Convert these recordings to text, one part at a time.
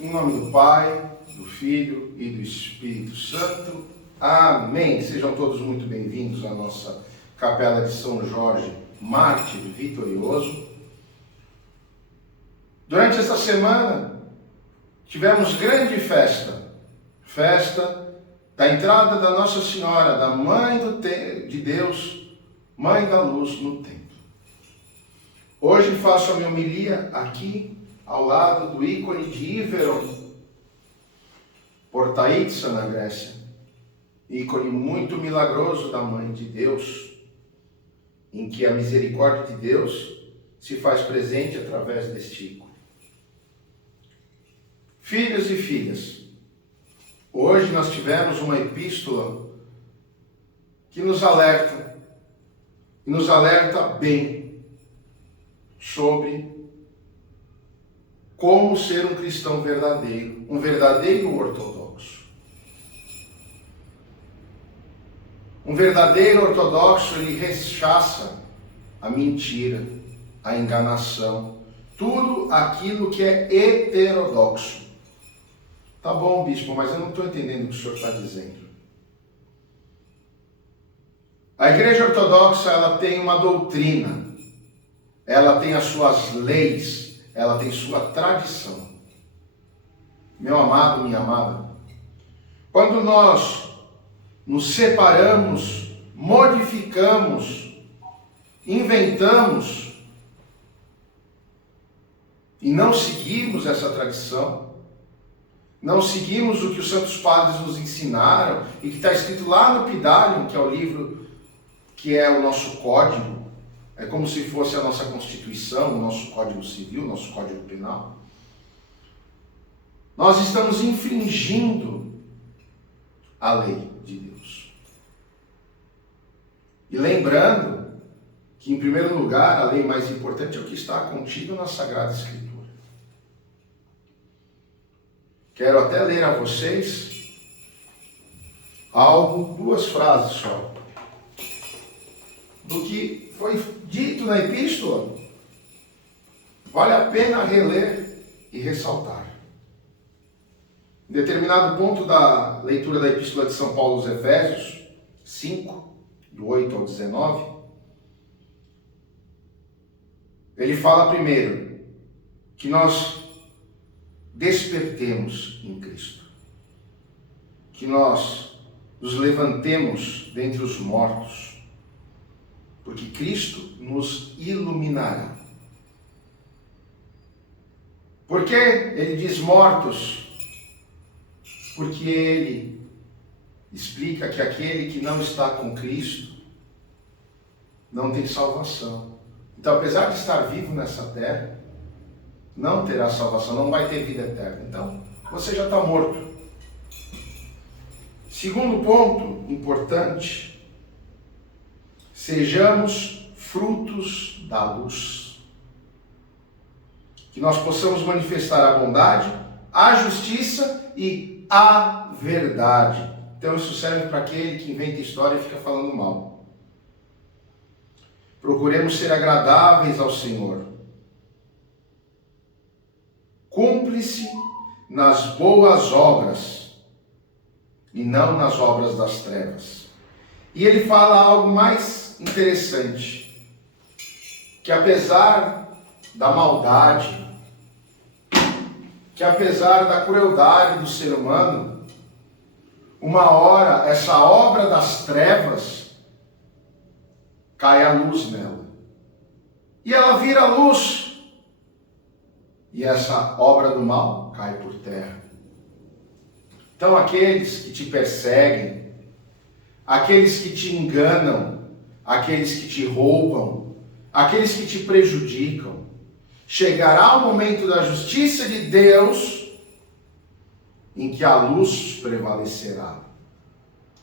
Em nome do Pai, do Filho e do Espírito Santo. Amém. Sejam todos muito bem-vindos à nossa Capela de São Jorge, mártir vitorioso. Durante esta semana, tivemos grande festa. Festa da entrada da Nossa Senhora, da Mãe de Deus, Mãe da Luz no templo. Hoje faço a minha homilia aqui, ao lado do ícone de Iveron, Portaitsa, na Grécia. Ícone muito milagroso da Mãe de Deus, em que a misericórdia de Deus se faz presente através deste ícone. Filhos e filhas, hoje nós tivemos uma epístola que nos alerta bem sobre como ser um cristão verdadeiro, um verdadeiro ortodoxo. Um verdadeiro ortodoxo, ele rechaça a mentira, a enganação, tudo aquilo que é heterodoxo. Tá bom, bispo, mas eu não estou entendendo o que o senhor está dizendo. A Igreja Ortodoxa, ela tem uma doutrina, ela tem as suas leis, ela tem sua tradição. Meu amado, minha amada, quando nós nos separamos, modificamos, inventamos e não seguimos essa tradição, não seguimos o que os santos padres nos ensinaram e que está escrito lá no Pidalium, que é o livro que é o nosso código, é como se fosse a nossa Constituição, o nosso Código Civil, o nosso Código Penal. Nós estamos infringindo a lei de Deus. E lembrando que, em primeiro lugar, a lei mais importante é o que está contido na Sagrada Escritura. Quero até ler a vocês duas frases só, do que foi dito na epístola. Vale a pena reler e ressaltar. Em determinado ponto da leitura da epístola de São Paulo aos Efésios, 5, do 8 ao 19, ele fala primeiro que nós despertemos em Cristo, que nós nos levantemos dentre os mortos, porque Cristo nos iluminará. Por que ele diz mortos? Porque ele explica que aquele que não está com Cristo não tem salvação. Então, apesar de estar vivo nessa terra, não terá salvação, não vai ter vida eterna. Então, você já está morto. Segundo ponto importante: sejamos frutos da luz. Que nós possamos manifestar a bondade, a justiça e a verdade. Então isso serve para aquele que inventa história e fica falando mal. Procuremos ser agradáveis ao Senhor. Cúmplice nas boas obras e não nas obras das trevas. E ele fala algo mais interessante, que apesar da maldade, que apesar da crueldade do ser humano, uma hora essa obra das trevas cai a luz nela. E ela vira luz. E essa obra do mal cai por terra. Então aqueles que te perseguem, aqueles que te enganam, aqueles que te roubam, aqueles que te prejudicam, chegará o momento da justiça de Deus em que a luz prevalecerá.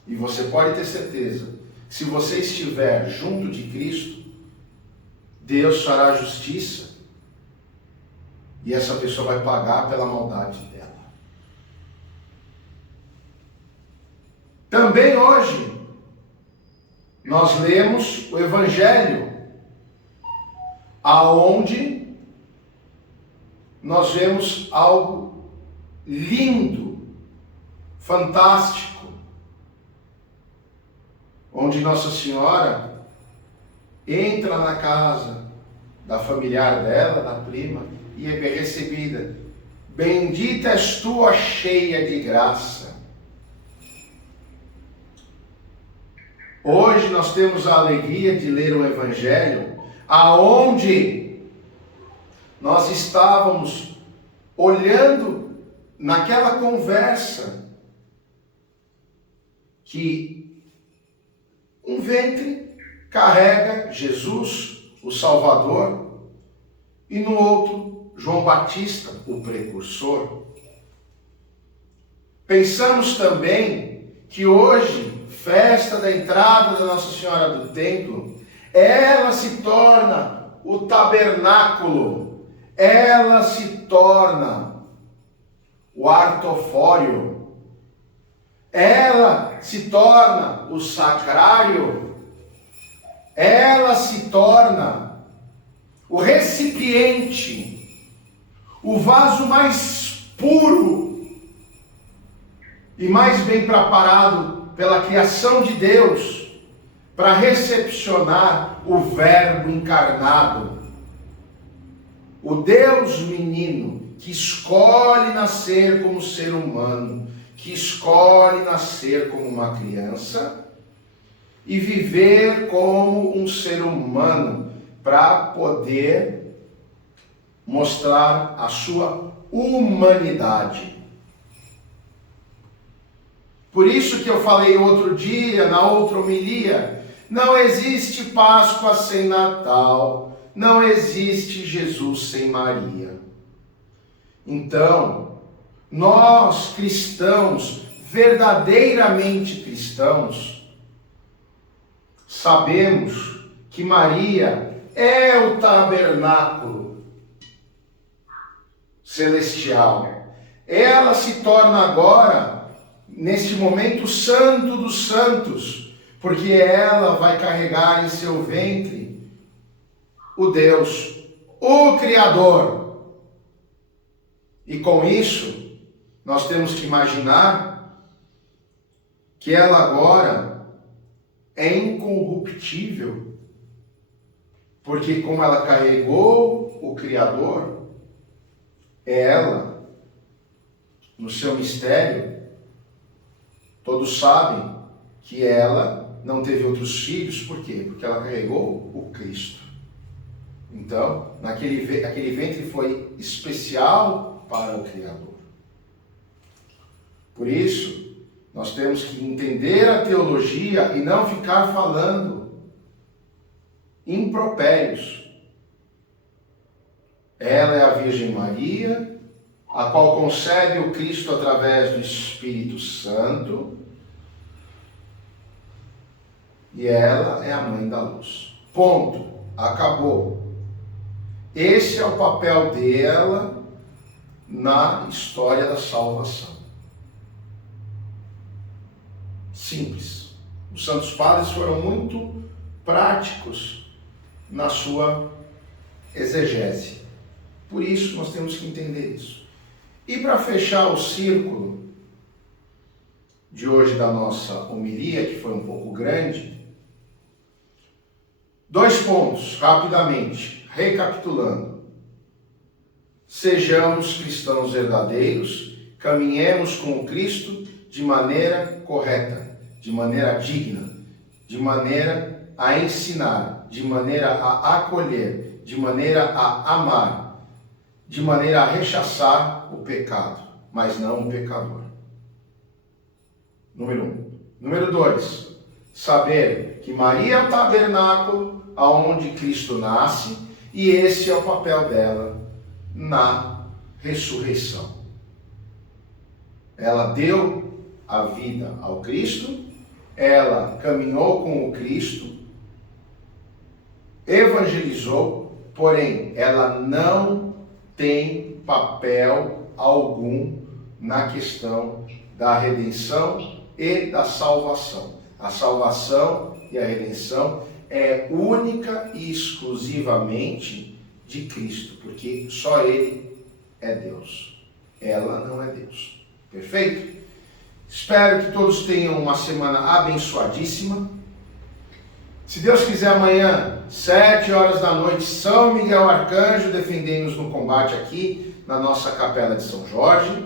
E você pode ter certeza que se você estiver junto de Cristo, Deus fará justiça e essa pessoa vai pagar pela maldade dela. Também hoje, nós lemos o Evangelho, aonde nós vemos algo lindo, fantástico, onde Nossa Senhora entra na casa da familiar dela, da prima, e é bem recebida. Bendita és tu, a cheia de graça. Hoje nós temos a alegria de ler o Evangelho, aonde nós estávamos olhando naquela conversa que um ventre carrega Jesus, o Salvador, e no outro João Batista, o precursor. Pensamos também que hoje, festa da entrada da Nossa Senhora do Templo, ela se torna o tabernáculo, ela se torna o artofório, ela se torna o sacrário, ela se torna o recipiente, o vaso mais puro e mais bem preparado pela criação de Deus para recepcionar o Verbo encarnado, o Deus menino que escolhe nascer como ser humano, que escolhe nascer como uma criança e viver como um ser humano para poder mostrar a sua humanidade. Por isso que eu falei outro dia, na outra homilia, não existe Páscoa sem Natal, não existe Jesus sem Maria. Então, nós cristãos, verdadeiramente cristãos, sabemos que Maria é o tabernáculo celestial. Ela se torna agora, neste momento, santo dos santos, porque ela vai carregar em seu ventre o Deus, o Criador. E com isso, nós temos que imaginar que ela agora é incorruptível, porque como ela carregou o Criador, ela, no seu mistério, todos sabem que ela não teve outros filhos, por quê? Porque ela carregou o Cristo. Então, aquele ventre foi especial para o Criador. Por isso, nós temos que entender a teologia e não ficar falando impropérios. Ela é a Virgem Maria, a qual concebe o Cristo através do Espírito Santo, e ela é a mãe da luz. Ponto. Acabou. Esse é o papel dela na história da salvação. Simples. Os santos padres foram muito práticos na sua exegese. Por isso, nós temos que entender isso. E para fechar o círculo de hoje da nossa homilia, que foi um pouco grande, 2 pontos, rapidamente, recapitulando. Sejamos cristãos verdadeiros, caminhemos com o Cristo de maneira correta, de maneira digna, de maneira a ensinar, de maneira a acolher, de maneira a amar, de maneira a rechaçar o pecado, mas não o pecador. Número 1. Número 2. Saber que Maria é o tabernáculo aonde Cristo nasce e esse é o papel dela na ressurreição. Ela deu a vida ao Cristo, ela caminhou com o Cristo, evangelizou, porém ela não tem papel algum na questão da redenção e da salvação. A salvação e a redenção é única e exclusivamente de Cristo, porque só Ele é Deus. ela não é Deus. Perfeito? Espero que todos tenham uma semana abençoadíssima. Se Deus quiser, amanhã, 7 horas da noite, São Miguel Arcanjo defendendo-nos no combate aqui na nossa Capela de São Jorge.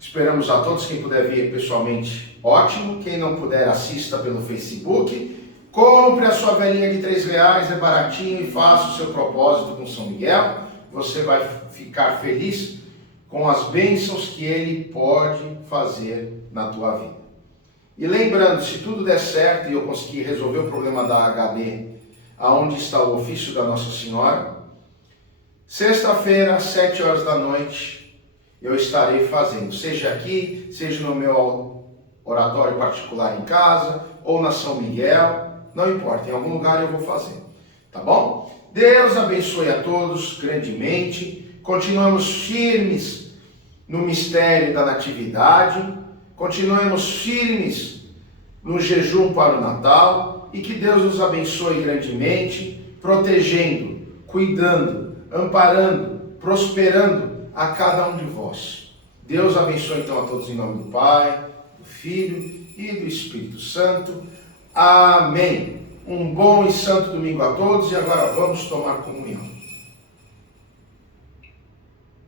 Esperamos a todos. Quem puder vir pessoalmente, ótimo. Quem não puder, assista pelo Facebook. Compre a sua velinha de R$3, é baratinho, e faça o seu propósito com São Miguel. Você vai ficar feliz com as bênçãos que ele pode fazer na tua vida. E lembrando, se tudo der certo e eu conseguir resolver o problema da HD, aonde está o ofício da Nossa Senhora, sexta-feira, às 7 horas da noite, eu estarei fazendo, seja aqui, seja no meu oratório particular em casa, ou na São Miguel, não importa, em algum lugar eu vou fazer, tá bom? Deus abençoe a todos grandemente, continuamos firmes no mistério da Natividade, continuemos firmes no jejum para o Natal, e que Deus nos abençoe grandemente, protegendo, cuidando, amparando, prosperando a cada um de vós. Deus abençoe então a todos em nome do Pai, do Filho e do Espírito Santo. Amém. Um bom e santo domingo a todos, e agora vamos tomar comunhão.